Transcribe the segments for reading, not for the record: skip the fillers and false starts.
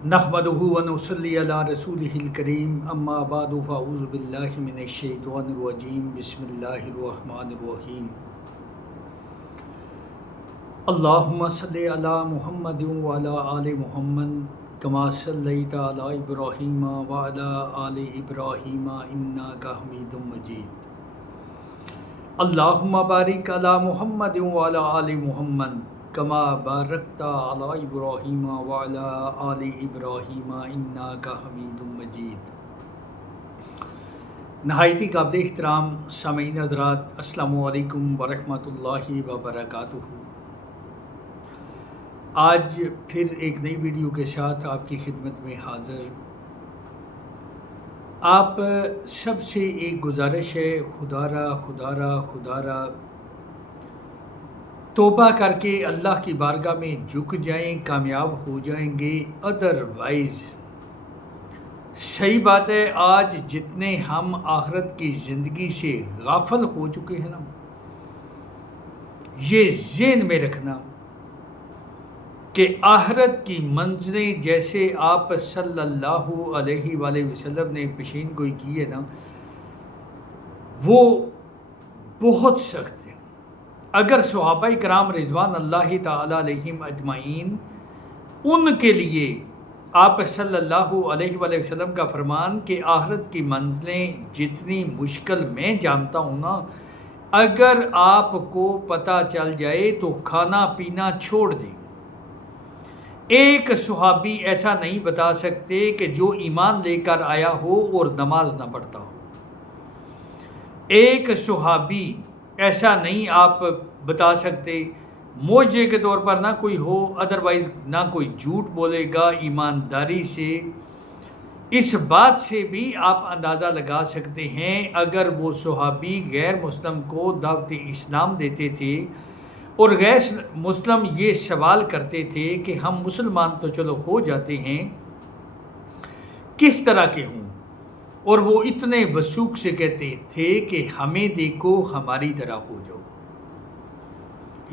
نحمدہ و نصلی علی رسولہ الکریم اما بعد فاعوذ باللہ من الشیطان الرجیم بسم اللہ الرحمن الرحیم اللہم صلی علی محمد وعلی آل محمد کما صلیت علی ابراہیم وعلی آل ابراہیم انک حمید مجید اللہم بارک علی محمد وعلی آل محمد کما بارکت علی ابراہیم وعلی آل ابراہیم انک حمید مجید۔ نہایت ہی قابل احترام سامعین حضرات، السلام علیکم ورحمۃ اللہ وبرکاتہ۔ آج پھر ایک نئی ویڈیو کے ساتھ آپ کی خدمت میں حاضر۔ آپ سب سے ایک گزارش ہے، خدا را توبہ کر کے اللہ کی بارگاہ میں جھک جائیں، کامیاب ہو جائیں گے۔ ادروائز صحیح بات ہے، آج جتنے ہم آخرت کی زندگی سے غافل ہو چکے ہیں نا، یہ ذہن میں رکھنا کہ آخرت کی منزلیں جیسے آپ صلی اللہ علیہ وآلہ وسلم نے پیشین گوئی کی ہے نا، وہ بہت سخت ہے۔ اگر صحابہ کرام رضوان اللہ تعالی علیہم اجمعین، ان کے لیے آپ صلی اللہ علیہ وآلہ وسلم کا فرمان کہ آخرت کی منزلیں جتنی مشکل میں جانتا ہوں نا، اگر آپ کو پتہ چل جائے تو کھانا پینا چھوڑ دیں۔ ایک صحابی ایسا نہیں بتا سکتے کہ جو ایمان لے کر آیا ہو اور نماز نہ پڑھتا ہو۔ ایک صحابی ایسا نہیں آپ بتا سکتے، معجزے کے طور پر نہ کوئی ہو، ادروائز نہ کوئی جھوٹ بولے گا ایمانداری سے۔ اس بات سے بھی آپ اندازہ لگا سکتے ہیں، اگر وہ صحابی غیر مسلم کو دعوت اسلام دیتے تھے اور غیر مسلم یہ سوال کرتے تھے کہ ہم مسلمان تو چلو ہو جاتے ہیں، کس طرح کے ہوں، اور وہ اتنے وثوق سے کہتے تھے کہ ہمیں دیکھو ہماری طرح ہو جاؤ۔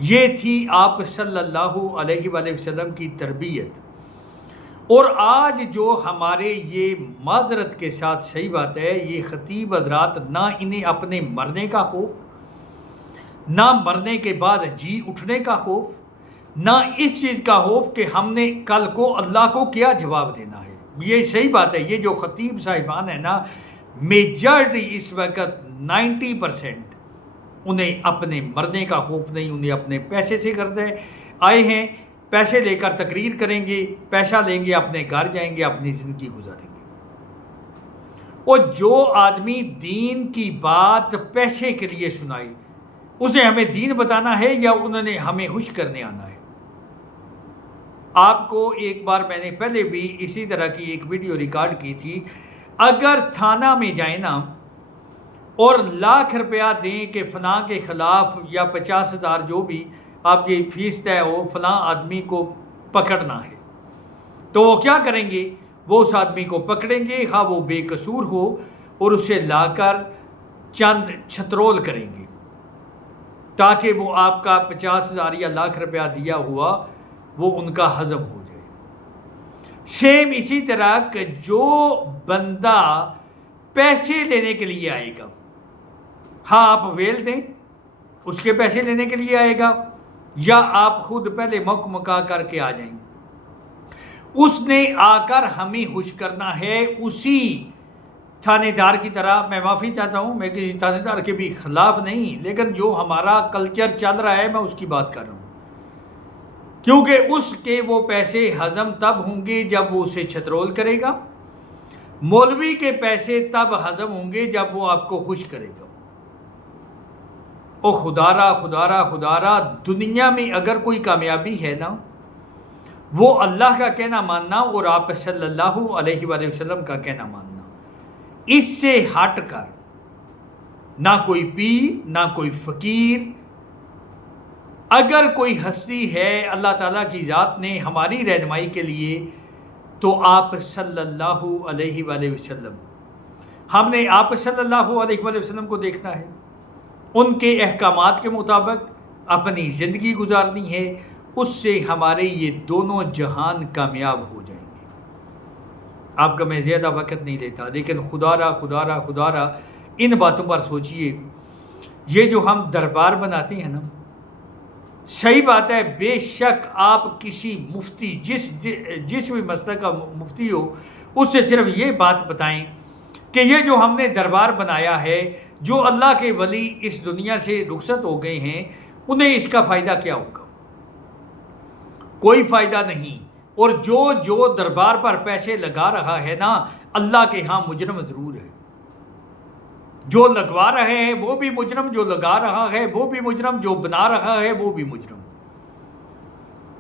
یہ تھی آپ صلی اللہ علیہ وآلہ وسلم کی تربیت۔ اور آج جو ہمارے یہ معذرت کے ساتھ صحیح بات ہے، یہ خطیب حضرات نہ انہیں اپنے مرنے کا خوف، نہ مرنے کے بعد جی اٹھنے کا خوف، نہ اس چیز کا خوف کہ ہم نے کل کو اللہ کو کیا جواب دینا ہے۔ یہ صحیح بات ہے، یہ جو خطیب صاحبان ہیں نا، میجارٹی اس وقت 90% انہیں اپنے مرنے کا خوف نہیں، انہیں اپنے پیسے سے قرضے آئے ہیں، پیسے لے کر تقریر کریں گے، پیسہ لیں گے، اپنے گھر جائیں گے، اپنی زندگی گزاریں گے۔ اور جو آدمی دین کی بات پیسے کے لیے سنائی، اسے ہمیں دین بتانا ہے یا انہوں نے ہمیں خوش کرنے آنا ہے؟ آپ کو ایک بار میں نے پہلے بھی اسی طرح کی ایک ویڈیو ریکارڈ کی تھی، اگر تھانہ میں جائیں نا اور لاکھ روپیہ دیں کہ فلاں کے خلاف یا 50,000 جو بھی آپ کی فیس طے ہو، فلاں آدمی کو پکڑنا ہے، تو وہ کیا کریں گے؟ وہ اس آدمی کو پکڑیں گے، خواہ وہ بے قصور ہو، اور اسے لا کر چند چھترول کریں گے تاکہ وہ آپ کا 50,000 یا لاکھ روپیہ دیا ہوا وہ ان کا ہضم ہو جائے۔ سیم اسی طرح کہ جو بندہ پیسے لینے کے لیے آئے گا، ہاں آپ ویل دیں، اس کے پیسے لینے کے لیے آئے گا، یا آپ خود پہلے موقع مکا کر کے آ جائیں، اس نے آ کر ہمیں خوش کرنا ہے۔ اسی تھانے دار کی طرح، میں معافی چاہتا ہوں، میں کسی تھانے دار کے بھی خلاف نہیں، لیکن جو ہمارا کلچر چل رہا ہے میں اس کی بات کر رہا ہوں، کیونکہ اس کے وہ پیسے ہضم تب ہوں گے جب وہ اسے چھترول کرے گا، مولوی کے پیسے تب ہضم ہوں گے جب وہ آپ کو خوش کرے گا۔ او خدا را دنیا میں اگر کوئی کامیابی ہے نا، وہ اللہ کا کہنا ماننا اور آپ صلی اللہ علیہ وآلہ وسلم کا کہنا ماننا۔ اس سے ہٹ کر نہ کوئی پیر، نہ کوئی فقیر، اگر کوئی ہستی ہے اللہ تعالیٰ کی ذات نے ہماری رہنمائی کے لیے، تو آپ صلی اللہ علیہ وآلہ وسلم۔ ہم نے آپ صلی اللہ علیہ وآلہ وسلم کو دیکھنا ہے، ان کے احکامات کے مطابق اپنی زندگی گزارنی ہے، اس سے ہمارے یہ دونوں جہان کامیاب ہو جائیں گے۔ آپ کا میں زیادہ وقت نہیں لیتا، لیکن خدا را ان باتوں پر سوچئے۔ یہ جو ہم دربار بناتے ہیں نا، صحیح بات ہے، بے شک آپ کسی مفتی جس بھی مسلک کا مفتی ہو، اس سے صرف یہ بات بتائیں کہ یہ جو ہم نے دربار بنایا ہے، جو اللہ کے ولی اس دنیا سے رخصت ہو گئے ہیں، انہیں اس کا فائدہ کیا ہوگا؟ کوئی فائدہ نہیں۔ اور جو دربار پر پیسے لگا رہا ہے نا، اللہ کے ہاں مجرم ضرور ہے۔ جو لگوا رہے ہیں وہ بھی مجرم، جو لگا رہا ہے وہ بھی مجرم، جو بنا رہا ہے وہ بھی مجرم۔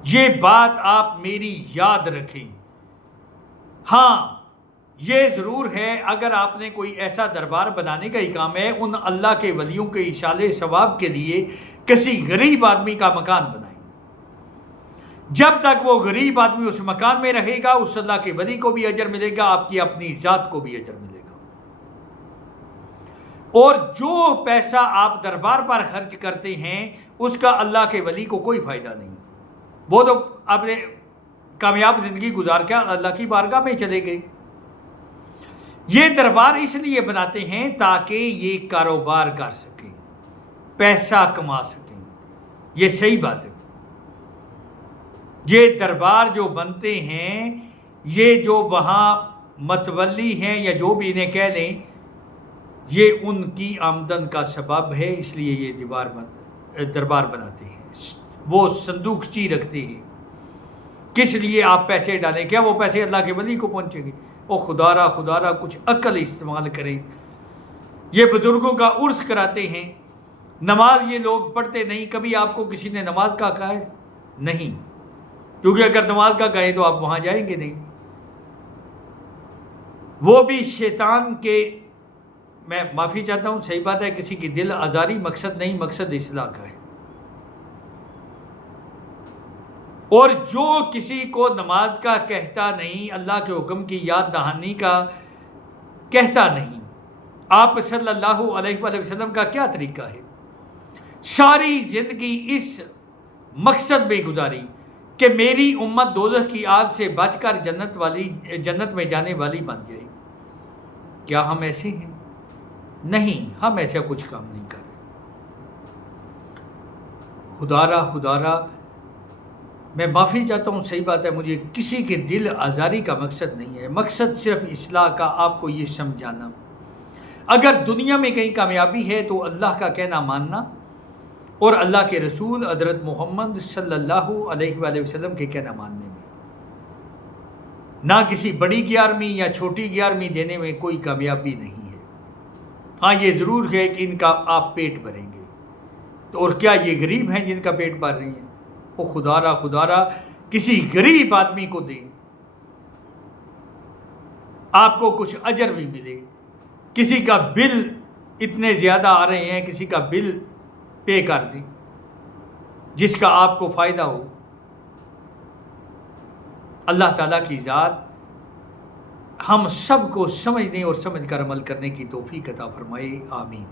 یہ بات آپ میری یاد رکھیں۔ ہاں یہ ضرور ہے، اگر آپ نے کوئی ایسا دربار بنانے کا ہی کام ہے، ان اللہ کے ولیوں کے ایصال ثواب کے لیے کسی غریب آدمی کا مکان بنائیں۔ جب تک وہ غریب آدمی اس مکان میں رہے گا، اس اللہ کے ولی کو بھی اجر ملے گا، آپ کی اپنی ذات کو بھی اجر ملے گا۔ اور جو پیسہ آپ دربار پر خرچ کرتے ہیں، اس کا اللہ کے ولی کو کوئی فائدہ نہیں۔ وہ تو اپنے کامیاب زندگی گزار کے اللہ کی بارگاہ میں چلے گئے۔ یہ دربار اس لیے بناتے ہیں تاکہ یہ کاروبار کر سکیں، پیسہ کما سکیں۔ یہ صحیح بات ہے۔ یہ دربار جو بنتے ہیں، یہ جو وہاں متولی ہیں یا جو بھی انہیں کہہ لیں، یہ ان کی آمدن کا سبب ہے، اس لیے یہ دربار بناتے ہیں۔ وہ صندوقچی رکھتے ہیں۔ کس لیے آپ پیسے ڈالیں؟ کیا وہ پیسے اللہ کے ولی کو پہنچیں گے؟ او خدا را کچھ عقل استعمال کریں۔ یہ بزرگوں کا عرس کراتے ہیں، نماز یہ لوگ پڑھتے نہیں۔ کبھی آپ کو کسی نے نماز کا کہا ہے؟ نہیں، کیونکہ اگر نماز کا کہیں تو آپ وہاں جائیں گے نہیں۔ وہ بھی شیطان کے، میں معافی چاہتا ہوں، صحیح بات ہے، کسی کی دل آزاری مقصد نہیں، مقصد اصلاح کا ہے۔ اور جو کسی کو نماز کا کہتا نہیں، اللہ کے حکم کی یاد دہانی کا کہتا نہیں، آپ صلی اللہ علیہ وآلہ وسلم کا کیا طریقہ ہے؟ ساری زندگی اس مقصد میں گزاری کہ میری امت دوزخ کی آگ سے بچ کر جنت میں جانے والی بن جائے۔ کیا ہم ایسے ہیں؟ نہیں، ہم ایسا کچھ کام نہیں کر رہے۔ خدا را میں معافی چاہتا ہوں، صحیح بات ہے، مجھے کسی کے دل آزاری کا مقصد نہیں ہے، مقصد صرف اصلاح کا، آپ کو یہ سمجھانا۔ اگر دنیا میں کہیں کامیابی ہے تو اللہ کا کہنا ماننا اور اللہ کے رسول حضرت محمد صلی اللہ علیہ وآلہ وسلم کے کہنا ماننے میں، نہ کسی بڑی 11ویں یا چھوٹی 11ویں دینے میں کوئی کامیابی نہیں ہے۔ ہاں یہ ضرور ہے کہ ان کا آپ پیٹ بھریں گے، تو اور کیا یہ غریب ہیں جن کا پیٹ بھر رہے ہیں؟ وہ خدا را کسی غریب آدمی کو دیں، آپ کو کچھ اجر بھی ملے۔ کسی کا بل اتنے زیادہ آ رہے ہیں، کسی کا بل پے کر دیں جس کا آپ کو فائدہ ہو۔ اللہ تعالیٰ کی ذات ہم سب کو سمجھنے اور سمجھ کر عمل کرنے کی توفیق عطا فرمائے، آمین۔